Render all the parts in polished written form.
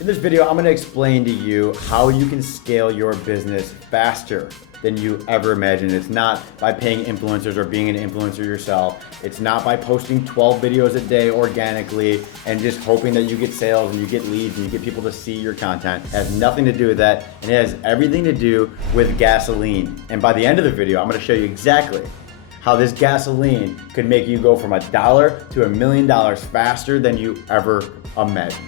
In this video, I'm gonna explain to you how you can scale your business faster than you ever imagined. It's not by paying influencers or being an influencer yourself. It's not by posting 12 videos a day organically and just hoping that you get sales and you get leads and you get people to see your content. It has nothing to do with that, and it has everything to do with gasoline. And by the end of the video, I'm gonna show you exactly how this gasoline could make you go from $1 to $1 million faster than you ever imagined.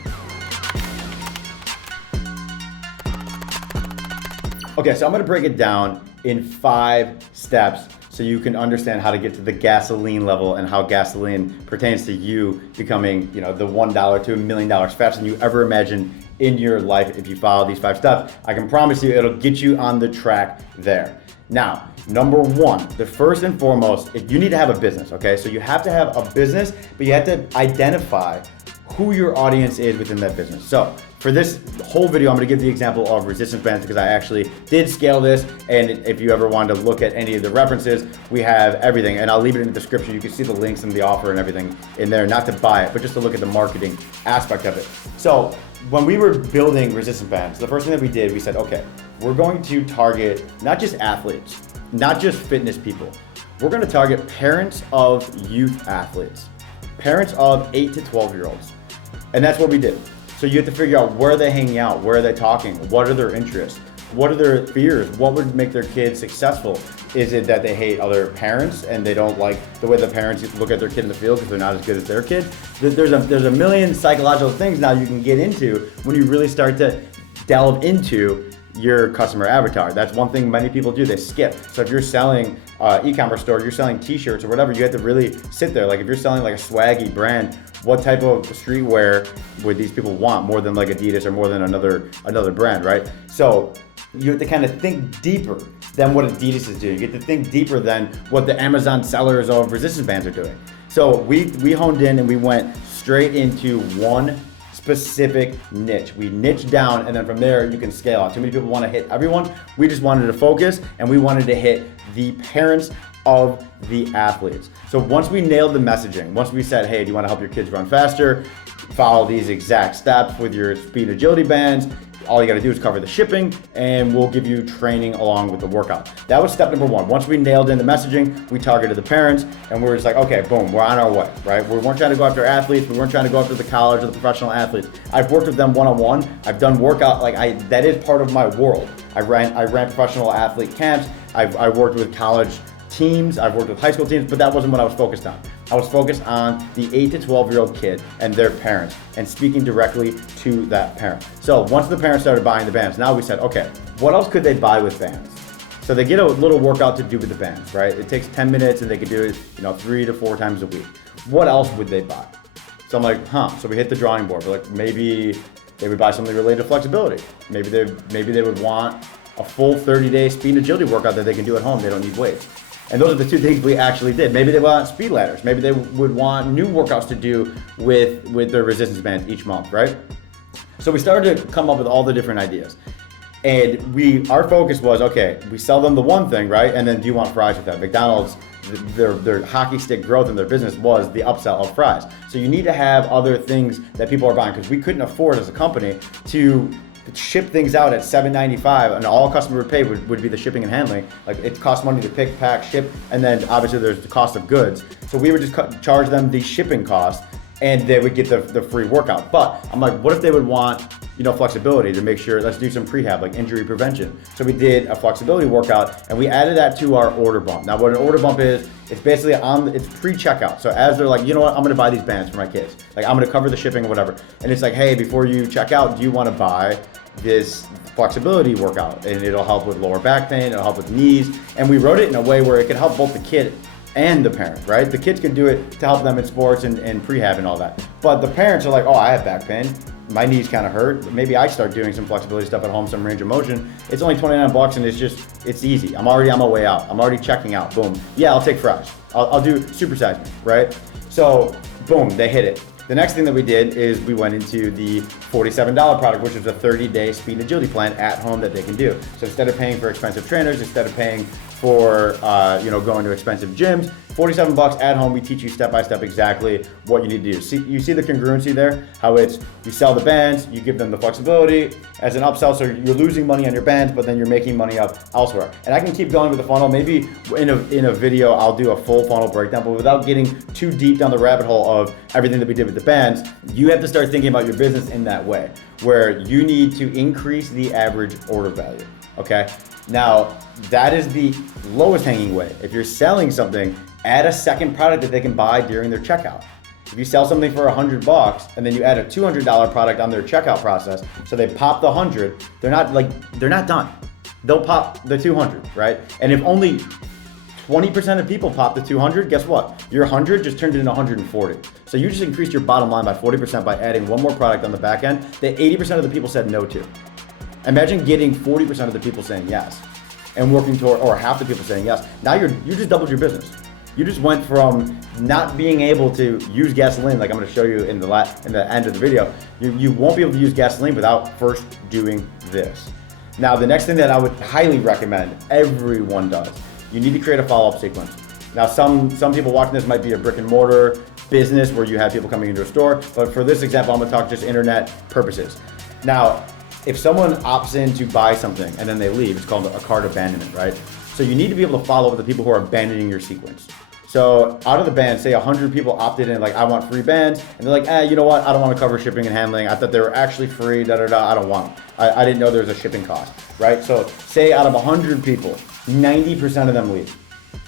Okay, so I'm gonna break it down in 5 steps so you can understand how to get to the gasoline level and how gasoline pertains to you becoming, the $1 to $1 million faster than you ever imagined in your life. If you follow these 5 steps, I can promise you it'll get you on the track there. Now, number 1, the first and foremost, you need to have a business, okay? So you have to have a business, but you have to identify who your audience is within that business. So for this whole video, I'm gonna give the example of resistance bands because I actually did scale this. And if you ever wanted to look at any of the references, we have everything. And I'll leave it in the description. You can see the links and the offer and everything in there, not to buy it, but just to look at the marketing aspect of it. So when we were building resistance bands, the first thing that we did, we said, okay, we're going to target not just athletes, not just fitness people. We're gonna target parents of youth athletes, parents of 8 to 12-year-olds. And that's what we did. So you have to figure out where are they hanging out, where are they talking, what are their interests, what are their fears, what would make their kids successful? Is it that they hate other parents and they don't like the way the parents look at their kid in the field because they're not as good as their kid? There's a million psychological things now you can get into when you really start to delve into your customer avatar. That's one thing many people do, they skip. So if you're selling e-commerce store, you're selling t-shirts or whatever, you have to really sit there. Like if you're selling like a swaggy brand, what type of streetwear would these people want more than like Adidas or more than another brand, right? So you have to kind of think deeper than what Adidas is doing. You have to think deeper than what the Amazon sellers of resistance bands are doing. So we honed in and we went straight into one specific niche. We niched down and then from there you can scale out. Too many people want to hit everyone. We just wanted to focus and we wanted to hit the parents of the athletes. So once we nailed the messaging, once we said, hey, do you want to help your kids run faster? Follow these exact steps with your speed agility bands. All you got to do is cover the shipping and we'll give you training along with the workout. That was step number 1. Once we nailed in the messaging, we targeted the parents and we were just like, okay, boom, we're on our way, right? We weren't trying to go after athletes. We weren't trying to go after the college or the professional athletes. I've worked with them one-on-one. I've done workout, that is part of my world. I ran professional athlete camps. I worked with college teams, I've worked with high school teams, but that wasn't what I was focused on. I was focused on the 8 to 12-year-old kid and their parents and speaking directly to that parent. So once the parents started buying the bands, now we said, okay, what else could they buy with bands? So they get a little workout to do with the bands, right? It takes 10 minutes and they could do it, 3 to 4 times a week. What else would they buy? So I'm like, so we hit the drawing board. We're like, maybe they would buy something related to flexibility. Maybe they would want a full 30-day speed and agility workout that they can do at home. They don't need weights. And those are the 2 things we actually did. Maybe they want speed ladders. Maybe they would want new workouts to do with their resistance bands each month, right? So we started to come up with all the different ideas. And our focus was, okay, we sell them the one thing, right? And then do you want fries with that? McDonald's, their hockey stick growth in their business was the upsell of fries. So you need to have other things that people are buying because we couldn't afford as a company to ship things out at $7.95 and all a customer would pay would be the shipping and handling. Like it costs money to pick, pack, ship, and then obviously there's the cost of goods. So we would just charge them the shipping cost and they would get the free workout. But I'm like, what if they would want, flexibility to make sure, let's do some prehab, like injury prevention. So we did a flexibility workout and we added that to our order bump. Now what an order bump is, it's basically it's pre-checkout. So as they're like, you know what, I'm gonna buy these bands for my kids. Like I'm gonna cover the shipping or whatever. And it's like, hey, before you check out, do you wanna buy this flexibility workout? And it'll help with lower back pain, it'll help with knees. And we wrote it in a way where it could help both the kid and the parent, right? The kids can do it to help them in sports and prehab and all that. But the parents are like, oh, I have back pain. My knees kind of hurt. Maybe I start doing some flexibility stuff at home, some range of motion. It's only 29 bucks and it's easy. I'm already on my way out. I'm already checking out. Boom. Yeah, I'll take fries. I'll do supersize me, right? So boom, they hit it. The next thing that we did is we went into the $47 product, which is a 30-day speed and agility plan at home that they can do. So instead of paying for expensive trainers, instead of paying for going to expensive gyms. 47 bucks at home, we teach you step by step exactly what you need to do. You see the congruency there? How it's, you sell the bands, you give them the flexibility as an upsell, so you're losing money on your bands, but then you're making money up elsewhere. And I can keep going with the funnel. Maybe in a video, I'll do a full funnel breakdown, but without getting too deep down the rabbit hole of everything that we did with the bands, you have to start thinking about your business in that way, where you need to increase the average order value, okay? Now, that is the lowest hanging way. If you're selling something, add a second product that they can buy during their checkout. If you sell something for $100 and then you add a $200 product on their checkout process, so they pop the 100, they're not done. They'll pop the 200, right? And if only 20% of people pop the 200, guess what? Your 100 just turned into 140. So you just increased your bottom line by 40% by adding one more product on the back end that 80% of the people said no to. Imagine getting 40% of the people saying yes and working toward, or half the people saying yes. Now you just doubled your business. You just went from not being able to use gasoline, like I'm going to show you in the end of the video. You won't be able to use gasoline without first doing this. Now, the next thing that I would highly recommend everyone does, you need to create a follow-up sequence. Now, some people watching this might be a brick and mortar business where you have people coming into a store, but for this example, I'm going to talk just internet purposes. Now, if someone opts in to buy something and then they leave, it's called a cart abandonment, right? So you need to be able to follow up with the people who are abandoning your sequence. So out of the band, say 100 people opted in, like, I want free bands, and they're like, you know what, I don't want to cover shipping and handling. I thought they were actually free, I don't want them. I didn't know there was a shipping cost, right? So say out of 100 people, 90% of them leave,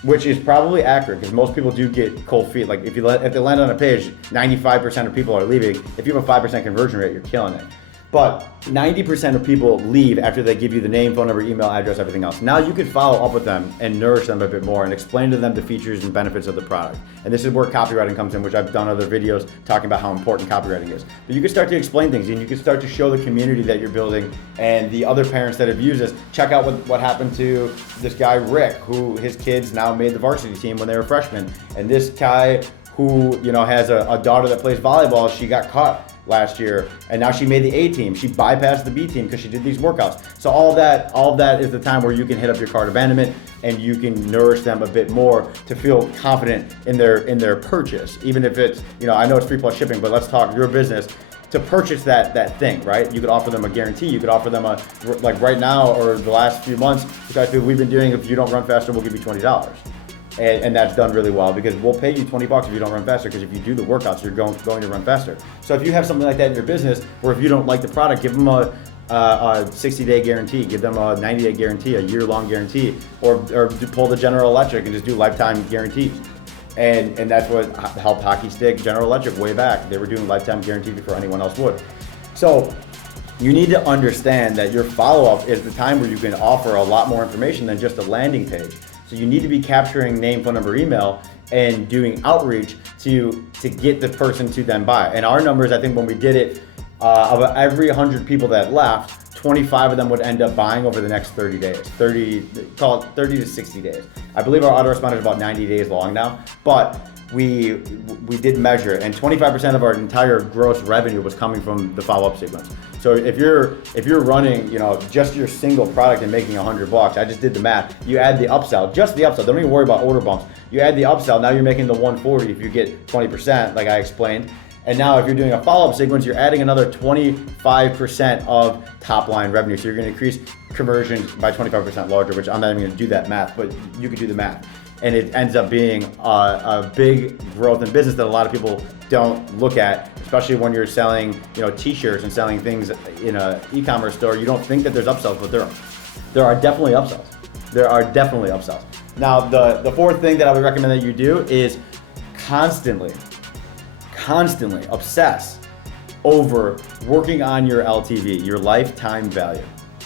which is probably accurate because most people do get cold feet. Like if they land on a page, 95% of people are leaving. If you have a 5% conversion rate, you're killing it. But 90% of people leave after they give you the name, phone number, email, address, everything else. Now you can follow up with them and nourish them a bit more and explain to them the features and benefits of the product. And this is where copywriting comes in, which I've done other videos talking about how important copywriting is. But you can start to explain things and you can start to show the community that you're building and the other parents that have used this. Check out what happened to this guy, Rick, who his kids now made the varsity team when they were freshmen. And this guy who has a daughter that plays volleyball, she got caught last year, and now she made the A team. She bypassed the B team because she did these workouts. So all of that is the time where you can hit up your cart abandonment and you can nourish them a bit more to feel confident in their purchase. Even if it's, I know it's free plus shipping, but let's talk your business. To purchase that thing, right? You could offer them a guarantee. You could offer them like right now or the last few months, which we've been doing, if you don't run faster, we'll give you $20. And that's done really well because we'll pay you $20 if you don't run faster, because if you do the workouts, you're going to run faster. So if you have something like that in your business, or if you don't like the product, give them a 60-day guarantee, give them a 90-day guarantee, a year-long guarantee, or pull the General Electric and just do lifetime guarantees. And that's what helped hockey stick General Electric way back. They were doing lifetime guarantees before anyone else would. So you need to understand that your follow-up is the time where you can offer a lot more information than just a landing page. So you need to be capturing name, phone number, email, and doing outreach to get the person to then buy. And our numbers, I think when we did it, of every 100 people that left, 25 of them would end up buying over the next 30 days, call it 30 to 60 days. I believe our autoresponder is about 90 days long now, but we did measure it, and 25% of our entire gross revenue was coming from the follow-up sequence. So if you're running, just your single product and making $100, I just did the math. You add the upsell, just the upsell. Don't even worry about order bumps. You add the upsell. Now you're making the 140 if you get 20%, like I explained. And now if you're doing a follow-up sequence, you're adding another 25% of top line revenue. So you're going to increase conversions by 25% larger, which I'm not even going to do that math, but you can do the math. And it ends up being a big growth in business that a lot of people don't look at, especially when you're selling, t-shirts and selling things in an e-commerce store. You don't think that there's upsells, but there are definitely upsells. There are definitely upsells. Now, the fourth thing that I would recommend that you do is constantly obsess over working on your LTV, your lifetime value.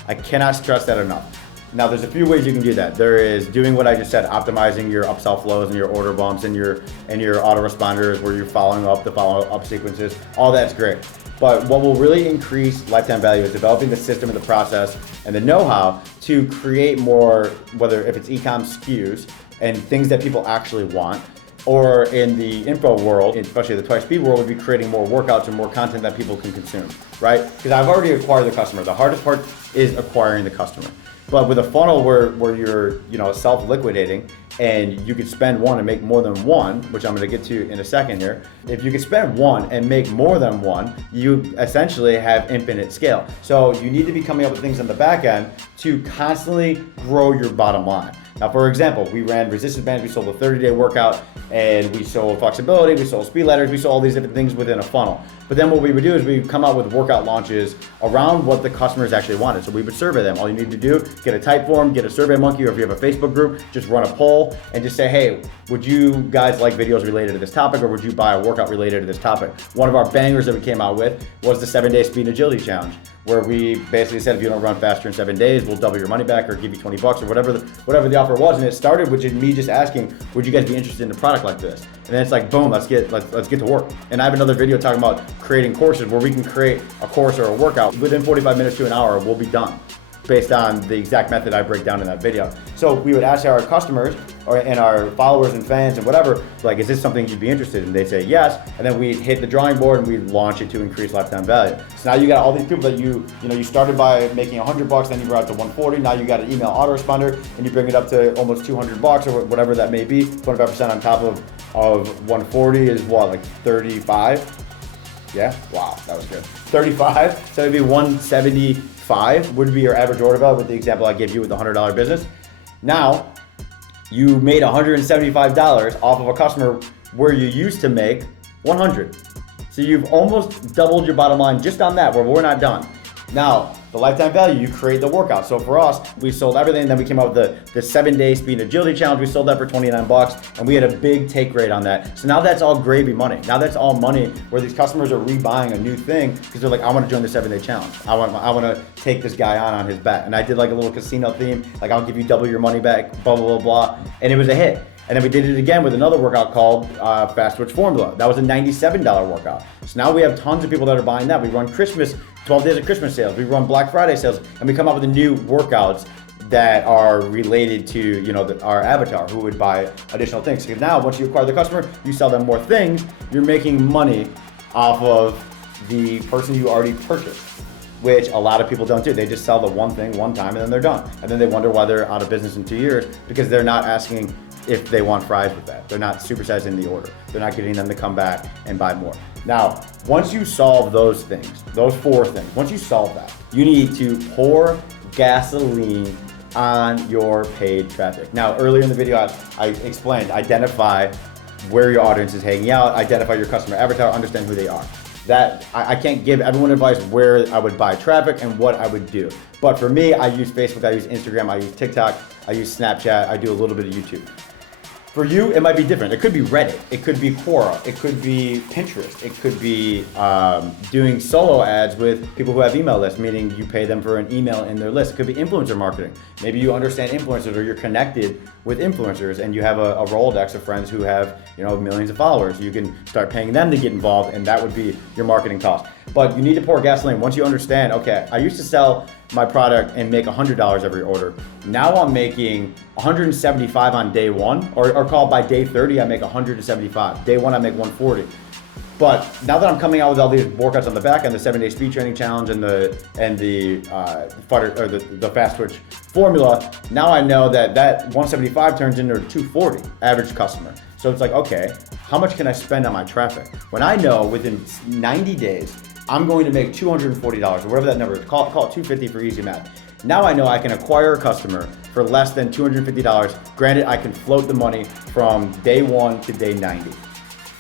I cannot stress that enough. Now, there's a few ways you can do that. There is doing what I just said, optimizing your upsell flows and your order bumps and your autoresponders where you're following up the follow-up sequences. All that's great. But what will really increase lifetime value is developing the system and the process and the know-how to create more, whether if it's e-com SKUs and things that people actually want, or in the info world, especially the Twice Speed world, would be creating more workouts and more content that people can consume, right? Because I've already acquired the customer. The hardest part is acquiring the customer. But with a funnel where you're, you know, self-liquidating, and you could spend one and make more than one, which I'm gonna get to in a second here. If you could spend one and make more than one, you essentially have infinite scale. So you need to be coming up with things on the back end to constantly grow your bottom line. Now, for example, we ran resistance bands, we sold a 30-day workout, and we sold flexibility, we sold speed ladders, we sold all these different things within a funnel. But then what we would do is we'd come out with workout launches around what the customers actually wanted. So we would survey them. All you need to do, get a type form, get a Survey Monkey, or if you have a Facebook group, just run a poll and just say, hey, would you guys like videos related to this topic, or would you buy a workout related to this topic? One of our bangers that we came out with was the 7-day speed and agility challenge, where we basically said if you don't run faster in 7 days, we'll double your money back or give you 20 bucks or whatever the offer was. And it started with me just asking, would you guys be interested in a product like this? And then it's like, boom, let's get to work. And I have another video talking about creating courses where we can create a course or a workout within 45 minutes to an hour, we'll be done, based on the exact method I break down in that video. So we would ask our customers and our followers and fans and whatever, like, is this something you'd be interested in? They'd say yes, and then we'd hit the drawing board and we'd launch it to increase lifetime value. So now you got all these people that you started by making 100 bucks, then you brought it to 140, now you got an email autoresponder and you bring it up to almost 200 bucks or whatever that may be. 25% on top of 140 is what, like 35? Yeah, wow, that was good. 35, so it'd be 175 would be your average order value with the example I gave you with the $100 business. Now, you made $175 off of a customer where you used to make 100. So you've almost doubled your bottom line just on that, where we're not done. Now, the lifetime value, you create the workout. So for us, we sold everything, and then we came up with the 7-day speed and agility challenge. We sold that for 29 bucks, and we had a big take rate on that. So now that's all gravy money. Now that's all money where these customers are rebuying a new thing because they're like, I want to join the 7-day challenge. I want to take this guy on his bet. And I did like a little casino theme, like I'll give you double your money back, blah, blah, blah, blah. And it was a hit. And then we did it again with another workout called Fast Twitch Formula. That was a $97 workout. So now we have tons of people that are buying that. We run Christmas, 12 days of Christmas sales. We run Black Friday sales, and we come up with the new workouts that are related to, you know, our avatar who would buy additional things. Because now once you acquire the customer, you sell them more things, you're making money off of the person you already purchased, which a lot of people don't do. They just sell the one thing one time and then they're done. And then they wonder why they're out of business in 2 years because they're not asking if they want fries with that. They're not supersizing the order. They're not getting them to come back and buy more. Now, once you solve those things, those 4 things, once you solve that, you need to pour gasoline on your paid traffic. Now, earlier in the video, I explained, identify where your audience is hanging out, identify your customer avatar, understand who they are. That I can't give everyone advice where I would buy traffic and what I would do. But for me, I use Facebook, I use Instagram, I use TikTok, I use Snapchat, I do a little bit of YouTube. For you, it might be different. It could be Reddit, it could be Quora, it could be Pinterest, it could be doing solo ads with people who have email lists, meaning you pay them for an email in their list. It could be influencer marketing. Maybe you understand influencers or you're connected with influencers and you have a Rolodex of friends who have, you know, millions of followers. You can start paying them to get involved, and that would be your marketing cost. But you need to pour gasoline. Once you understand, okay, I used to sell my product and make $100 every order. Now I'm making $175 on day 1, or call by day 30, I make $175. Day 1, I make $140. But now that I'm coming out with all these workouts on the back end, the 7-day speed training challenge and the Fast Twitch Formula, now I know that 175 turns into 240 average customer. So it's like, okay, how much can I spend on my traffic? When I know within 90 days, I'm going to make $240 or whatever that number is, call it $250 for easy math. Now I know I can acquire a customer for less than $250. Granted, I can float the money from day 1 to day 90.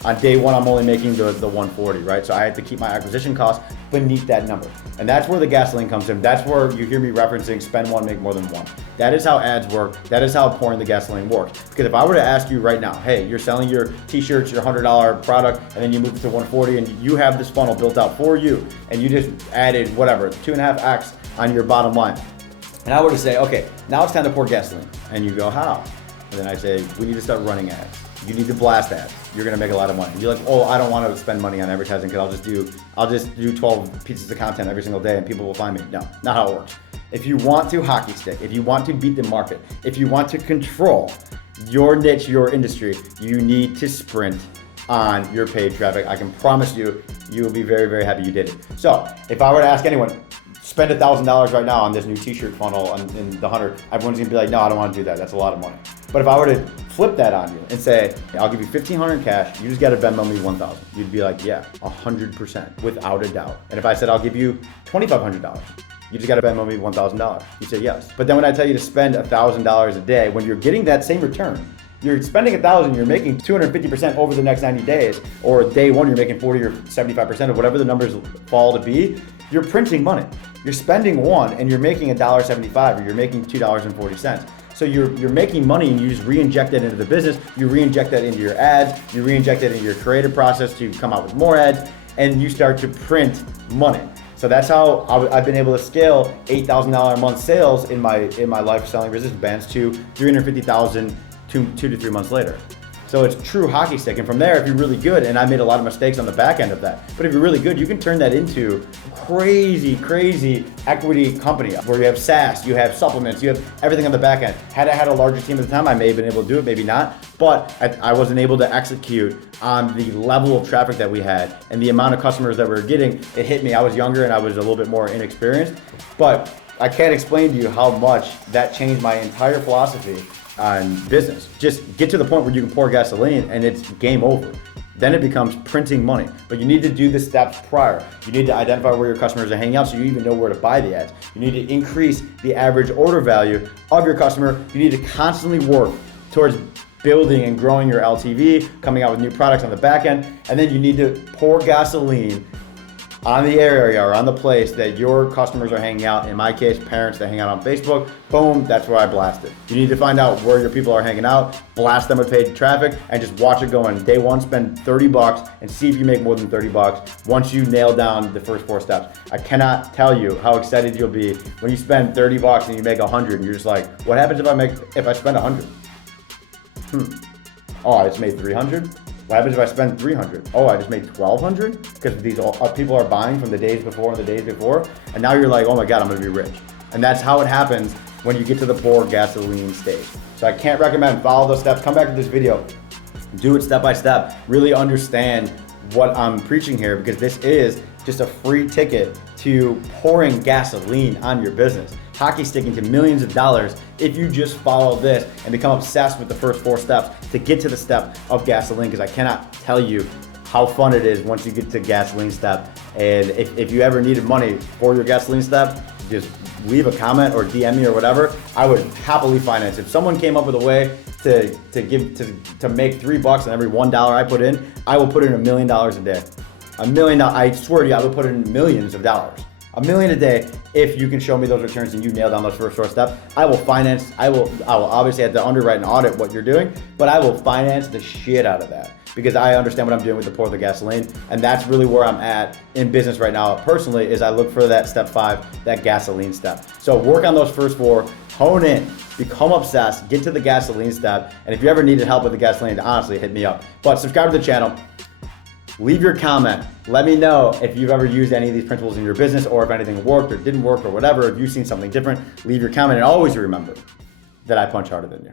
On day 1, I'm only making the 140, right? So I have to keep my acquisition costs beneath that number. And that's where the gasoline comes in. That's where you hear me referencing spend 1, make more than 1. That is how ads work. That is how pouring the gasoline works. Because if I were to ask you right now, hey, you're selling your t-shirts, your $100 product, and then you move it to 140 and you have this funnel built out for you, and you just added whatever, 2.5x on your bottom line. And I were to say, okay, now it's time to pour gasoline. And you go, how? And then I say, we need to start running ads. You need to blast ads. You're gonna make a lot of money. You're like, oh, I don't want to spend money on advertising because I'll just do 12 pieces of content every single day and people will find me. No, not how it works. If you want to hockey stick, if you want to beat the market, if you want to control your niche, your industry, you need to sprint on your paid traffic. I can promise you, you will be very, very happy you did it. So if I were to ask anyone, spend $1,000 right now on this new t-shirt funnel in the 100, everyone's gonna be like, no, I don't wanna do that. That's a lot of money. But if I were to flip that on you and say, I'll give you $1,500 in cash, you just gotta Venmo me 1,000. You'd be like, yeah, 100%, without a doubt. And if I said, I'll give you $2,500, you just gotta Venmo me $1,000. You say yes. But then when I tell you to spend $1,000 a day, when you're getting that same return, you're spending 1,000, you're making 250% over the next 90 days, or day one, you're making 40 or 75% of whatever the numbers fall to be, you're printing money. You're spending one and you're making $1.75 or you're making $2.40. So you're making money and you just re-inject that into the business, you re-inject that into your ads, you re-inject that into your creative process to come out with more ads, and you start to print money. So that's how I've been able to scale $8,000 a month sales in my life selling resistance bands to $350,000 2 to 3 months later. So it's true hockey stick. And from there, if you're really good, and I made a lot of mistakes on the back end of that, but if you're really good, you can turn that into crazy equity company where you have SaaS, you have supplements, you have everything on the back end. Had I had a larger team at the time, I may have been able to do it, maybe not, but I wasn't able to execute on the level of traffic that we had and the amount of customers that we were getting. It hit me. I was younger and I was a little bit more inexperienced, but I can't explain to you how much that changed my entire philosophy on business. Just get to the point where you can pour gasoline and it's game over. Then it becomes printing money. But you need to do the steps prior. You need to identify where your customers are hanging out so you even know where to buy the ads. You need to increase the average order value of your customer. You need to constantly work towards building and growing your LTV, coming out with new products on the back end, and then you need to pour gasoline on the area or on the place that your customers are hanging out. In my case, parents that hang out on Facebook, boom, that's where I blast it. You need to find out where your people are hanging out, blast them with paid traffic, and just watch it go in. Day one, spend $30 and see if you make more than $30 once you nail down the first 4 steps. I cannot tell you how excited you'll be when you spend $30 and you make 100 and you're just like, what happens if I spend 100? Oh, I just made 300? What happens if I spend 300? Oh, I just made 1,200 because these people are buying from the days before and the days before, and now you're like, oh my God, I'm gonna be rich. And that's how it happens when you get to the pour gasoline stage. So I can't recommend, follow those steps, come back to this video, do it step by step, really understand what I'm preaching here, because this is just a free ticket to pouring gasoline on your business. Hockey sticking to millions of dollars if you just follow this and become obsessed with the first 4 steps to get to the step of gasoline, because I cannot tell you how fun it is once you get to gasoline step. And if you ever needed money for your gasoline step, just leave a comment or DM me or whatever. I would happily finance. If someone came up with a way to make $3 on every $1 I put in, I will put in $1 million a day. $1 million, I swear to you, I will put in millions of dollars. $1 million a day if you can show me those returns and you nail down those first 4 steps. I will finance, I will obviously have to underwrite and audit what you're doing, but I will finance the shit out of that because I understand what I'm doing with the pour the gasoline. And that's really where I'm at in business right now personally, is I look for that step 5, that gasoline step. So work on those first 4, hone in, become obsessed, get to the gasoline step. And if you ever needed help with the gasoline, honestly, hit me up. But subscribe to the channel. Leave your comment. Let me know if you've ever used any of these principles in your business, or if anything worked or didn't work or whatever. If you've seen something different, leave your comment. And always remember that I punch harder than you.